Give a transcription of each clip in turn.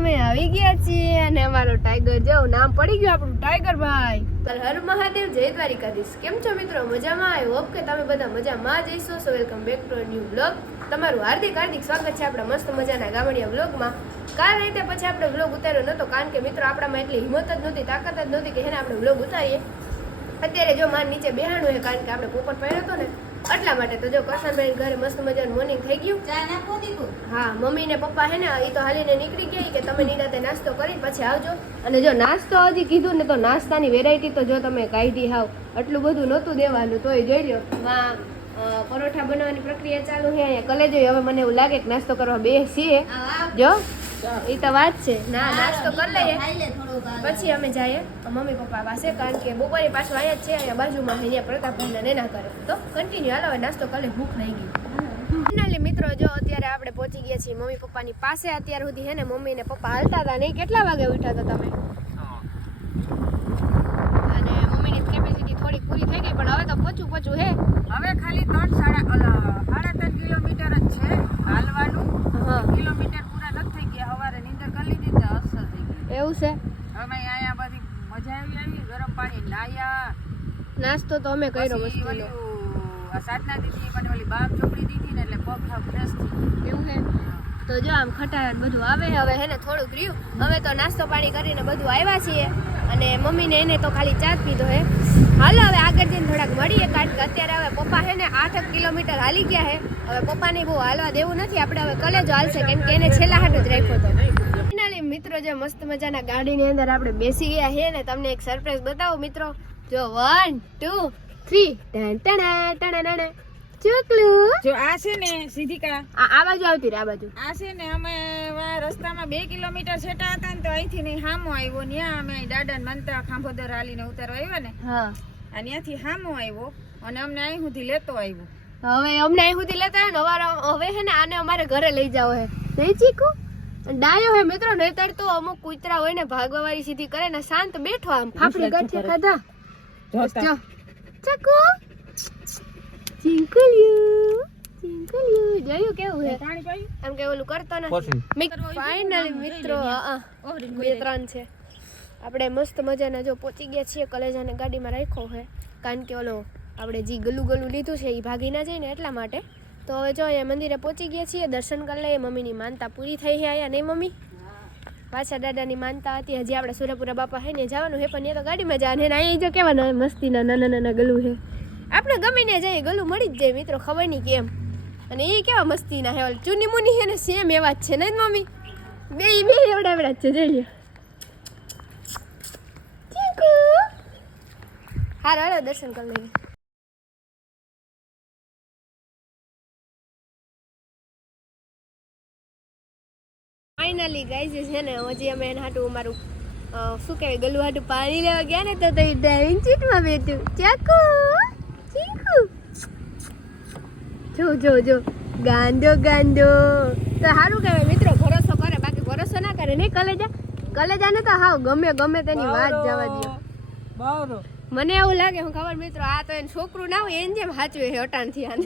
અમે આવી ગયા છીએ અને અમારો ટાઈગર જો નામ પડી ગયું આપણું ટાઈગર ભાઈ. હર મહાદેવ, જય દ્વારિકાધીશ. કેમ છો મિત્રો? મજામાં? આઈ હોપ કે તમે બધા મજામાં જ હશો. સો welcome back to new blog. તમારું હાર્દિક સ્વાગત છે આપણા મસ્ત મજાના ગામડિયા બ્લોગમાં. કાલ રાતે પછી આપણે બ્લોગ ઉતાર્યો નહોતો કારણ કે મિત્રો આપણામાં એટલી હિંમત જ નહોતી, તાકાત જ નહોતી કે આપણે બ્લોગ ઉતારીએ. અત્યારે જો માર નીચે બેહાણું છે કારણ કે આપણે પોપટ પહેર્યો હતો ને એટલા માટે. તો જો કરશનભાઈ ઘરે મસ્ત મજાનું મોર્નિંગ થઈ ગયું. હા, મમ્મી ને પપ્પા હે ને એ તો હાલીને નીકળી ગયા કે તમે નિરાતે નાસ્તો કરી પછી આવજો. અને જો નાસ્તો હજી કીધું ને તો નાસ્તાની વેરાયટી તો જો તમે કાઢી હાવ એટલું બધું નહોતું દેવાનું તોય જોઈ લો. પરોઠા બનાવવાની પ્રક્રિયા ચાલુ છે. અહીંયા કલેજો હવે મને એવું લાગે કે નાસ્તો કરવા બેસીએ. જો એ તો વાત છે. નાસ્તો કરી લઈએ પછી અમે જઈએ મમ્મી પપ્પા પાસે કારણ કે બપોરે પાછું અહીંયા જ છે, અહીંયા બાજુમાં અહીંયા પ્રતાપભાઈના નેના કરે. તો કન્ટિન્યુ હાલો, હવે નાસ્તો કરી ભૂખ થઈ ગઈ. ફાઇનલી મિત્રો જો અત્યારે આપણે પહોંચી ગયા છીએ મમ્મી પપ્પાની પાસે. અત્યાર સુધી હે ને મમ્મી ને પપ્પા હાલતા હતા નહીં. કેટલા વાગે ઉઠ્યા હતા તમે? અને મમ્મીની કેપેસિટી થોડી પૂરી થઈ ગઈ પણ હવે તો પચું હે. હવે ખાલી 3.5 કિલોમીટર જ છે હાલવાનું. કિલોમીટર પૂરા નથી થઈ ગયા. સવારે નીંદર કરી લીધી તો અસર થઈ ગઈ. એવું છે. અમે અહીંયા બધી મજા આવી ગરમ પાણી નાયા. નાસ્તો તો અમે કર્યો મસ્તીનો. આ સાતના દીધી મને ઓલી બાપ ચોપડી દીધી ને એટલે પગ ખાવ ફ્રેશ થઈ ગયું. એવું છે. તો જો આમ ખટાટ બધું આવે હવે હે ને થોડુંક રહ્યું. હવે તો નાસ્તો પાણી કરીને બધું આવ્યા છીએ અને મમ્મીને એને તો ખાલી ચા જ પીધો હે. હાલો હવે આગળ જઈને થોડાક મળીએ કારણ કે અત્યારે હવે પપ્પા હે ને 8 કિલોમીટર હાલી ગયા હે. હવે પપ્પાને બહુ હાલવા દેવું નથી. આપણે હવે કલેજો હાલશે કેમ કે એને છેલ્લા હાટ જ રાખ્યો હતો. ફાઇનલી મિત્રો જે મસ્ત મજાના ગાડીની અંદર આપણે બેસી ગયા છે ને તમને એક સરપ્રાઈઝ બતાવું મિત્રો. જો 1 2 3 ટણ ટણ ચકલું. જો આ છે ને સિદ્ધિકા આ બાજુ આવતી રે. આ બાજુ આ છે ને અમે રસ્તામાં 2 કિલોમીટર છેટા હતા ને તો અહીંથી નહીં હામો આવ્યો. ત્યાં અમે દાદા માનતા ખાંભોદર હાલીને ઉતારવા આવ્યા ને. હા, અને ત્યાંથી હામો આવ્યો અને અમને અહીં સુધી લેતો આવ્યો. હવે અમને અહીં સુધી લેતા હોય ને હવે હે ને આને અમારે ઘરે લઈ જાવ હે નહીં ચીકુ. ડાયો હે મિત્રો, નહીતર તો અમુક કૂતરા હોય ને ભાગવા વાળી સીધી કરે ને શાંત બેઠો આમ ફાફડી ગાંઠિયા ખાધા. જો ચકુ ચિંકલ્યું જોયું કેવું હે એમ કે ઓલું કરતો નથી. ફાઇનલી મિત્રો 2-3 છે આપણે મસ્ત મજાના જો પહોંચી ગયા છીએ. કલેજાને ગાડીમાં રાખ્યો છે કારણ કે ઓલો આપણે જે ગલું લીધું છે એ ભાગી ના જાય ને એટલા માટે. તો હવે જો અહીંયા મંદિરે પહોંચી ગયા છીએ, દર્શન કરી લઈએ. મમ્મીની માનતા પૂરી થઈ છે અહીંયા નહીં મમ્મી? પાછા દાદાની માનતા હતી. હજી આપણે સુરપુરા બાપા હે ને જવાનું છે પણ એ તો ગાડીમાં જવાનું ને. અહીંયા જો કેવા મસ્તીના નાના ગલું છે. આપણે ગમે ને જઈએ ગલું મળી જ જાય મિત્રો, ખબર નહીં કેમ. અને એ કેવા મસ્તીના હે. ચૂની મુની છે ને સેમ એવા જ છે નહીં મમ્મી? બે એવડા જ છે. જોઈ લ્યો. હારો હાલો દર્શન કરી લઈએ. ફાઇનલી ગાઈઝ છે ને હજી અમે એને હાટું અમારું શું કહેવાય ગલું હાટું પાણી લેવા ગયા ને તો ડ્રાઇવિંગ સીટમાં બેઠું. ચાકુ ચીકુ જો ગાંડો તો સારું કહેવાય મિત્રો, ભરોસો કરે. બાકી ભરોસો ના કરે નહીં. કલેજાને તો હાવ ગમે તેની વાત જવા દો. મને એવું લાગે હું ખબર મિત્રો આ તો એને છોકરું ના હોય એને જેમ સાચું છે અટાણથી આને.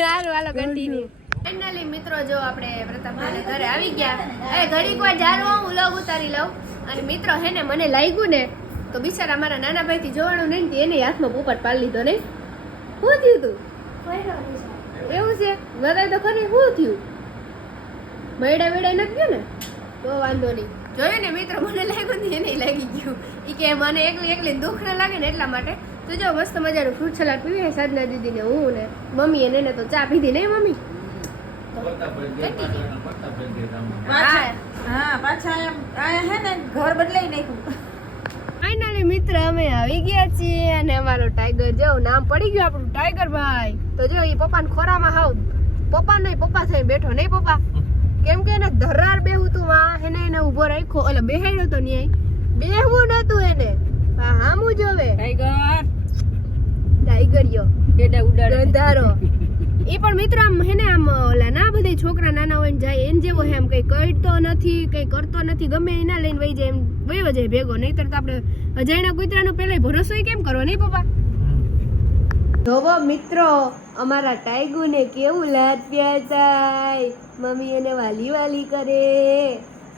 સારું હાલો કન્ટિન્યુ. ફાઇનલી મિત્રો જો આપણે પ્રતાપભાઈના ઘરે આવી ગયા. હવે ઘડીક વાર જારો હું વ્લોગ ઉતારી લઉં. અને મિત્રો હે ને મને લાગ્યું ને તો બિચારા મારા નાના ભાઈથી જોવાનું નહીં ને એને હાથમાં પોપટ પાડી લીધો નહીં. શું થયું તું? એવું છે? બતાય તો ખરી શું થયું? મેડા નથી ગયો ને તો વાંધો નહીં. જોયું ને મિત્રો મને લાગ્યું ને એને લાગી ગયું. એ કે મને એકલી દુઃખ ના લાગે ને એટલા માટે. તો જો મસ્ત મજાનું ફ્રૂટ સલાડ પીવી સાધના દીદીને હું ને મમ્મી એને તો ચા પીધી નહીં મમ્મી? ઘર બદલાઈ નાખ્યું. ફાઇનલી મિત્ર અમે આવી ગયા છીએ અને અમારો ટાઈગર જો નામ પડી ગયું આપણું ટાઈગર ભાઈ. તો જો એ પપ્પાને ખોરામાં હાવ પપ્પા નહીં પપ્પા થઈ બેઠો નહીં પપ્પા કેમ કે એને ધરાર બેહું તું એને ઉભો રાખ્યો. ઓલો બેહાડ્યો તો ન્યાય બેહવું નતું એને. હામું જોવે ટાઈગરયો ગંધારો. એ પણ મિત્ર આમ હે ને આમ ઓલા ના બધા છોકરા નાના હોય ને જાય એને જેવો હે એમ કઈ કરતો નથી કઈ કરતો નથી. ગમે એના લઈને વહી જાય એમ વયો જાય ભેગો. નહીતર તો આપણે અજાણ્યા કૂતરાનો પહેલા ભરોસો કેમ કરવો નહીં પપ્પા? જોવો મિત્રો અમારા ટાઈગુને કેવું લાડ પ્યાર થાય. મમ્મી એને વાલી વાલી કરે.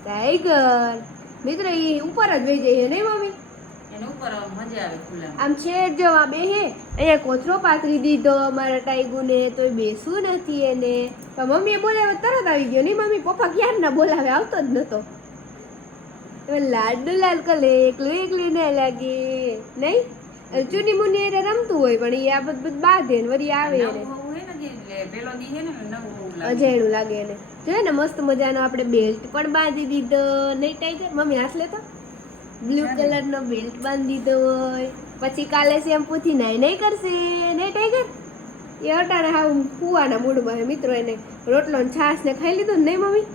ટાઈગર મિત્રો એ ઉપર જ વહી જાય નહીં મમ્મી એને ઉપર મજા આવે ખુલ્લા આમ છે જો આ બે હે અહીંયા કોથરો પાથરી દીધો મારા ટાઈગુને તો બેસવું નથી એને પણ મમ્મીએ બોલાવે તરત આવી ગયો નહીં મમ્મી પપ્પા ક્યાં ના બોલાવે આવતો જ નતો લાડુ લાલ કલે એકલું એકલું ના લાગે નહીં ચૂની મુની એને રમતું હોય પણ એ આ બધું બાંધે ને વળી આવે એને અજાયણું લાગે એને જોઈએ ને મસ્ત મજાનો આપણે બેલ્ટ પણ બાંધી દીધો નહીં ટાઈગર મમ્મી હાથ લેતો બ્લુ કલરનો બેલ્ટ બાંધી દીધો હોય પછી કાલે શેમ્પૂથી નાઈ નહીં કરશે નહીં ટાઈગર એ અટાણે હાવ કુવાના મૂડમાં હે મિત્રો એને રોટલો ને છાશ ને ખાઈ લીધું ને નહીં મમ્મી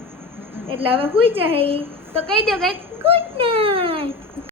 એટલે હવે હુઈ જાય તો કહી દો ગાઈસ ગુડ નાઈટ